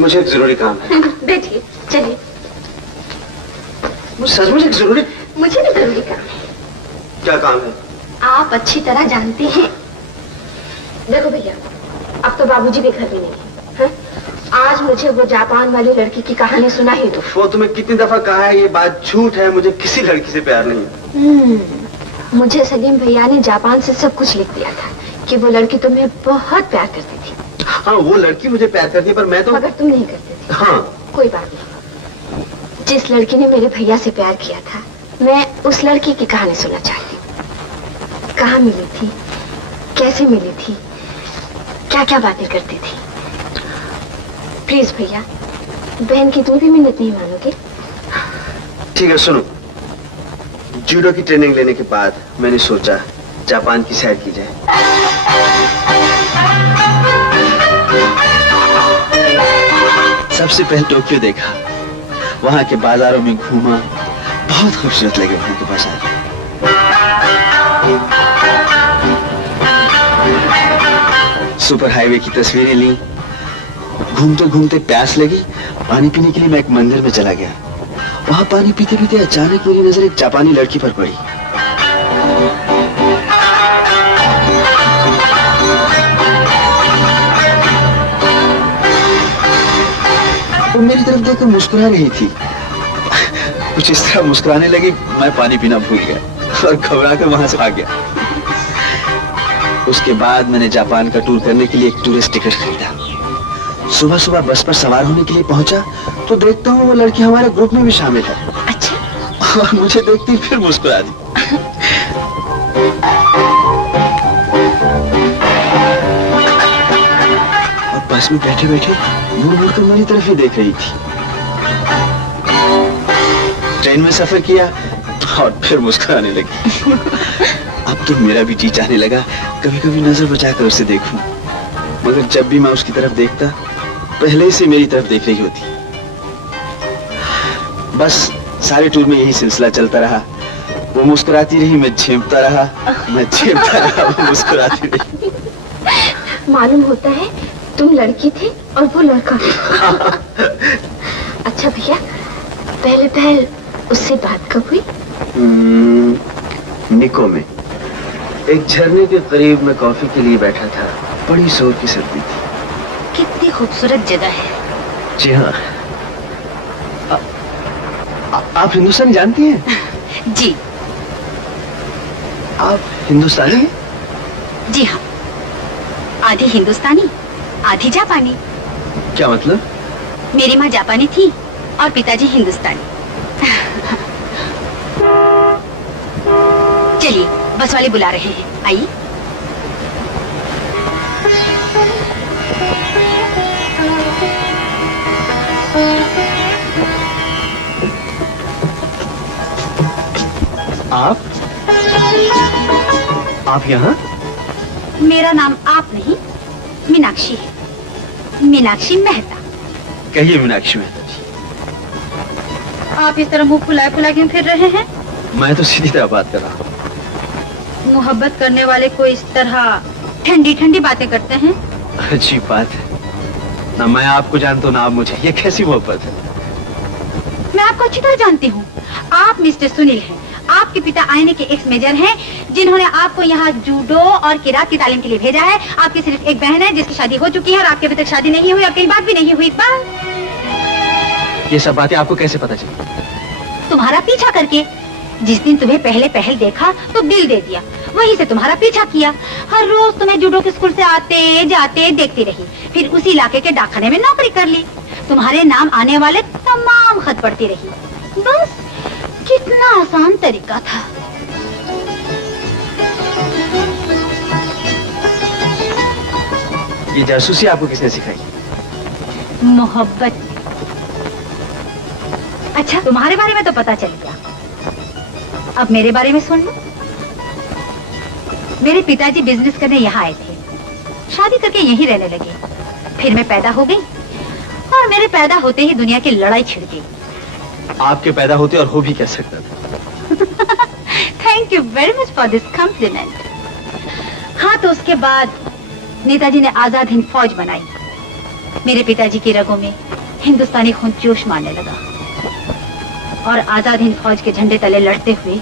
मुझे एक जरूरी काम है। बैठिए, चलिए। सचमुच एक जरूरी? मुझे भी जरूरी काम है। क्या काम है? आप अच्छी तरह जानते हैं। देखो भैया, अब तो बाबूजी भी घर में नहीं है। आज मुझे वो जापान वाली लड़की की कहानी सुना ही दो। वो तुम्हें कितनी दफा कहा है, ये बात झूठ है, मुझे किसी लड़की से प्यार नहीं। मुझे सलीम भैया ने जापान से सब कुछ लिख दिया था कि वो लड़की तुम्हें बहुत प्यार करती थी। हाँ, वो लड़की मुझे प्यार करती है, पर मैं तो... मगर तुम नहीं करते थे। हाँ। कोई बात नहीं। जिस लड़की ने मेरे भैया से प्यार किया था, मैं उस लड़की की कहानी सुनना चाहती हूँ। कहाँ मिली थी, कैसे मिली थी, क्या क्या बातें करती थी। प्लीज भैया, बहन की तुम भी मिन्नत नहीं मानोगे? ठीक है, सुनो। जूडो की ट्रेनिंग लेने के बाद मैंने सोचा जापान की सैर की जाए। सबसे पहले टोक्यो देखा, वहां के बाजारों में घूमा, बहुत खूबसूरत लगे वहां के बाजार। सुपर हाईवे की तस्वीरें ली। घूमते घूमते प्यास लगी, पानी पीने के लिए मैं एक मंदिर में चला गया। वहां पानी पीते पीते अचानक मेरी नजर एक जापानी लड़की पर पड़ी। वो मेरी तरफ देखकर मुस्कुरा रही थी। कुछ इस तरह मुस्कुराने लगी, मैं पानी पीना भूल गया और घबरा कर वहां से आ गया। उसके बाद मैंने जापान का टूर करने के लिए एक टूरिस्ट टिकट खरीदा। सुबह सुबह बस पर सवार होने के लिए पहुंचा तो देखता हूँ वो लड़की हमारे ग्रुप में भी शामिल है। अच्छा। और मुझे देखती फिर मुस्कुरा दी। और बस में बैठे बैठे मुड़ मुड़कर मेरी तरफ ही देख रही थी। ट्रेन में सफर किया और फिर मुस्कुराने लगी। अब तो मेरा भी जी चाहने लगा कभी कभी नजर बचाकर उसे देखूं, मगर जब भी मैं उसकी तरफ देखता पहले से मेरी तरफ देख रही होती। बस सारे टूर में यही सिलसिला चलता रहा। वो मुस्कुराती रही, मैं झेपता रहा, मैं झेपता रहा, वो मुस्कुराती रही। मालूम होता है तुम लड़की थी और वो लड़का था। अच्छा भैया, पहले उससे बात कब हुई? निको में एक झरने के करीब मैं कॉफी के लिए बैठा था। बड़ी जोर की सर्दी थी। कितनी खूबसूरत जगह है। जी हाँ। आप हिंदुस्तान जानती हैं? जी। आप हिंदुस्तानी हैं? जी हाँ, आधी हिंदुस्तानी आधी जापानी। क्या मतलब? मेरी माँ जापानी थी और पिताजी हिंदुस्तानी। चलिए, बस वाले बुला रहे हैं, आइए। आप यहाँ? मेरा नाम आप नहीं, मीनाक्षी है। मीनाक्षी मेहता। कहिए मीनाक्षी मेहता जी। आप इस तरह मुंह फुलाए फुलाए क्यों फिर रहे हैं? मैं तो सीधी तरह बात कर रहा हूँ। मोहब्बत करने वाले को इस तरह ठंडी ठंडी बातें करते हैं? अजीब बात है, ना मैं आपको जानता हूँ ना आप मुझे। ये कैसी मोहब्बत है? मैं आपको अच्छी तरह जानती हूँ। आप मिस्टर सुनील हैं। आपके पिता आईने के एक्स मेजर हैं, जिन्होंने आपको यहाँ जूडो और किरात की तालीम के लिए भेजा है। आपकी सिर्फ एक बहन है जिसकी शादी हो चुकी है और आपकी अभी तक शादी नहीं हुई और कहीं बात भी नहीं हुई। ये सब बातें आपको कैसे पता चली? तुम्हारा पीछा करके। जिस दिन तुम्हें पहल देखा तो दिल दे दिया, वहीं से तुम्हारा पीछा किया। हर रोज तुम्हें जूडो के स्कूल से आते जाते देखती रही, फिर उसी इलाके के डाकखाने में नौकरी कर ली। तुम्हारे नाम आने वाले तमाम खत पढ़ती रही। बस, कितना आसान तरीका था। ये जासूसी आपको किसने सिखाई? मोहब्बत। अच्छा, तुम्हारे बारे में तो पता चल गया, अब मेरे बारे में सुन लो। मेरे पिताजी बिजनेस करने यहाँ आए थे, शादी करके यहीं रहने लगे। फिर मैं पैदा हो गई और मेरे पैदा होते ही दुनिया की लड़ाई छिड़ गई। आपके पैदा होते और हो भी क्या सकता था? Thank you very much for this complement. हाँ, तो उसके बाद नेताजी ने आजाद हिंद फौज बनाई मेरे पिताजी की रगों में हिंदुस्तानी खून जोश मारने लगा और आजाद हिंद फौज के झंडे तले लड़ते हुए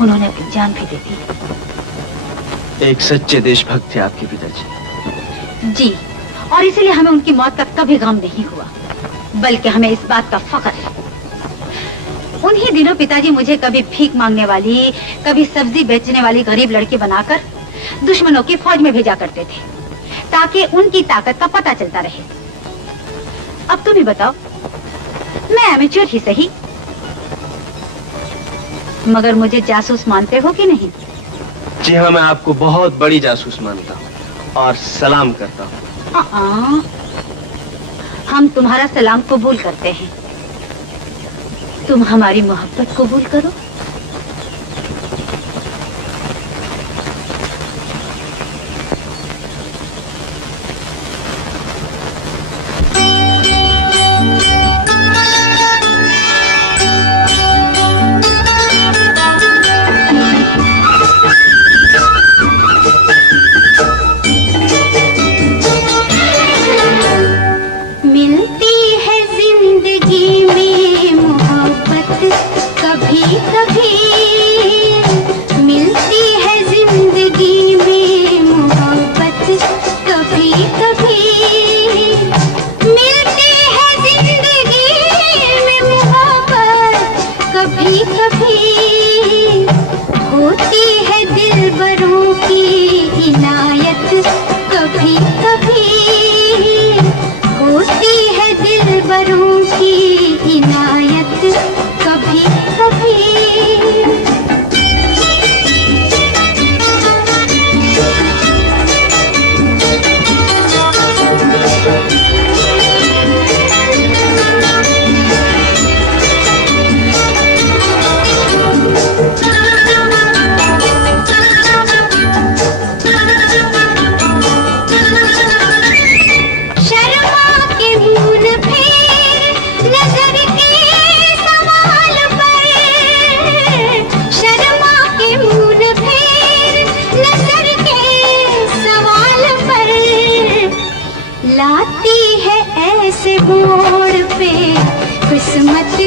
उन्होंने अपनी जान भी दे दी। एक सच्चे देशभक्त थे आपके पिताजी। जी, और इसलिए हमें उनकी मौत का कभी गम नहीं हुआ, बल्कि हमें इस बात का फख्र है। उन्हीं दिनों पिताजी मुझे कभी भीख मांगने वाली, कभी सब्जी बेचने वाली गरीब लड़की बनाकर दुश्मनों की फौज में भेजा करते थे, ताकि उनकी ताकत का पता चलता रहे। अब तुम ही बताओ, मैं एमेच्योर ही सही, मगर मुझे जासूस मानते हो कि नहीं? जी हाँ, मैं आपको बहुत बड़ी जासूस मानता हूँ और सलाम करता हूँ। हम तुम्हारा सलाम कबूल करते हैं, तुम हमारी मोहब्बत कबूल करो।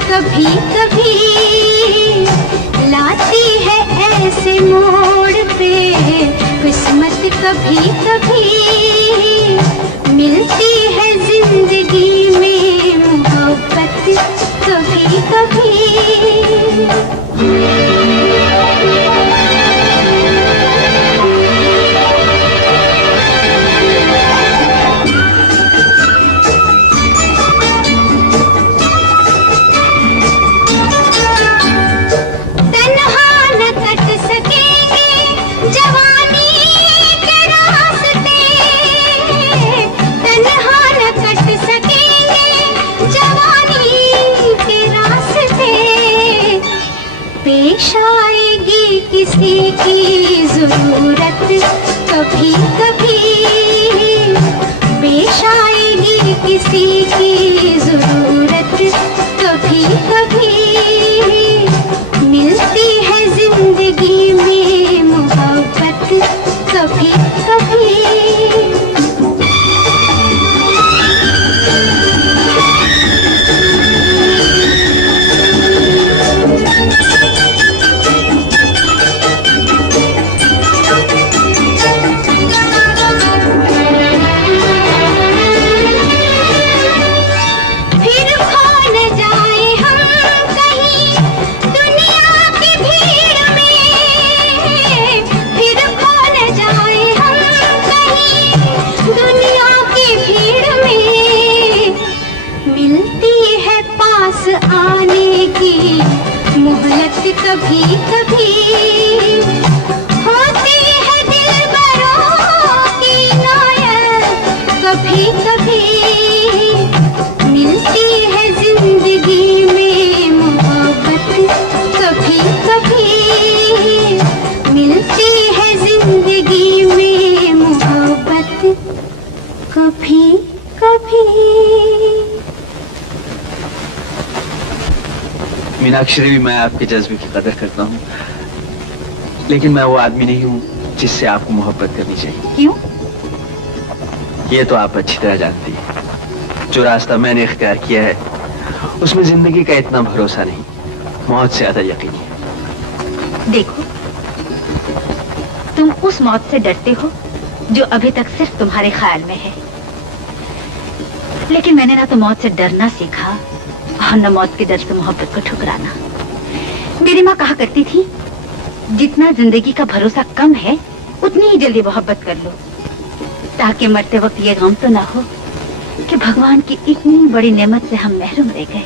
कभी कभी लाती है ऐसे मोड़ पे किस्मत, कभी कभी मिलती है जिंदगी में मोहब्बत, कभी कभी। किसी की जरूरत कभी कभी पेश आएगी, किसी की जरूरत कभी कभी मिलती है जिंदगी में मोहब्बत, कभी कभी। आने की मोहलत कभी कभी होती है दिलबरों की नायत, कभी कभी मिलती है जिंदगी में मोहब्बत, कभी कभी मिलती है जिंदगी में मोहब्बत, कभी कभी। मीनाक्षी देवी, मैं आपके जज्बे की कदर करता हूँ, लेकिन मैं वो आदमी नहीं हूँ जिससे आपको मोहब्बत करनी चाहिए। क्यों? ये तो आप अच्छी तरह जानती हैं। जो रास्ता मैंने इख्तियार किया है उसमें जिंदगी का इतना भरोसा नहीं, मौत से ज्यादा यकीन है। देखो, तुम उस मौत से डरते हो जो अभी तक सिर्फ तुम्हारे ख्याल में है, लेकिन मैंने ना तो मौत से डरना सीखा और न मौत के डर से मोहब्बत को ठुकराना। मेरी माँ कहा करती थी, जितना जिंदगी का भरोसा कम है उतनी ही जल्दी मोहब्बत कर लो, ताकि मरते वक्त ये गम तो ना हो कि भगवान की इतनी बड़ी नेमत से हम महरूम रह गए।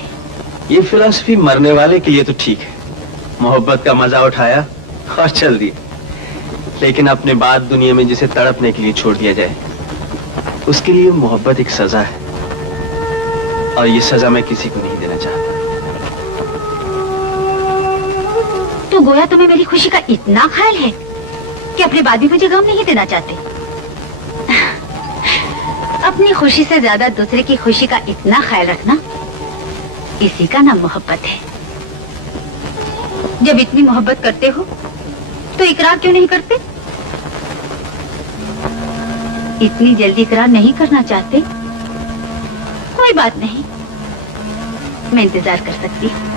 ये फिलॉसफी मरने वाले के लिए तो ठीक है, मोहब्बत का मजा उठाया और चल दिया, लेकिन अपने बाद दुनिया में जिसे तड़पने के लिए छोड़ दिया जाए उसके लिए मोहब्बत एक सजा है, और ये सजा मैं किसी को नहीं देना चाहता। तो गोया तुम्हें मेरी खुशी का इतना ख्याल है कि अपने बाद भी मुझे गम नहीं देना चाहते। अपनी खुशी से ज्यादा दूसरे की खुशी का इतना ख्याल रखना, इसी का नाम मोहब्बत है। जब इतनी मोहब्बत करते हो तो इकरार क्यों नहीं करते? इतनी जल्दी इकरार नहीं करना चाहते? कोई बात नहीं, मैं इंतजार कर सकती हूँ।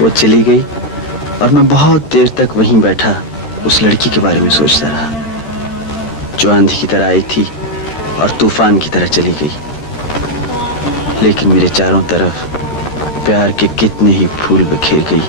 वो चली गई और मैं बहुत देर तक वहीं बैठा उस लड़की के बारे में सोचता रहा, जो आंधी की तरह आई थी और तूफान की तरह चली गई। लेकिन मेरे चारों तरफ प्यार के कितने ही फूल बिखेर गई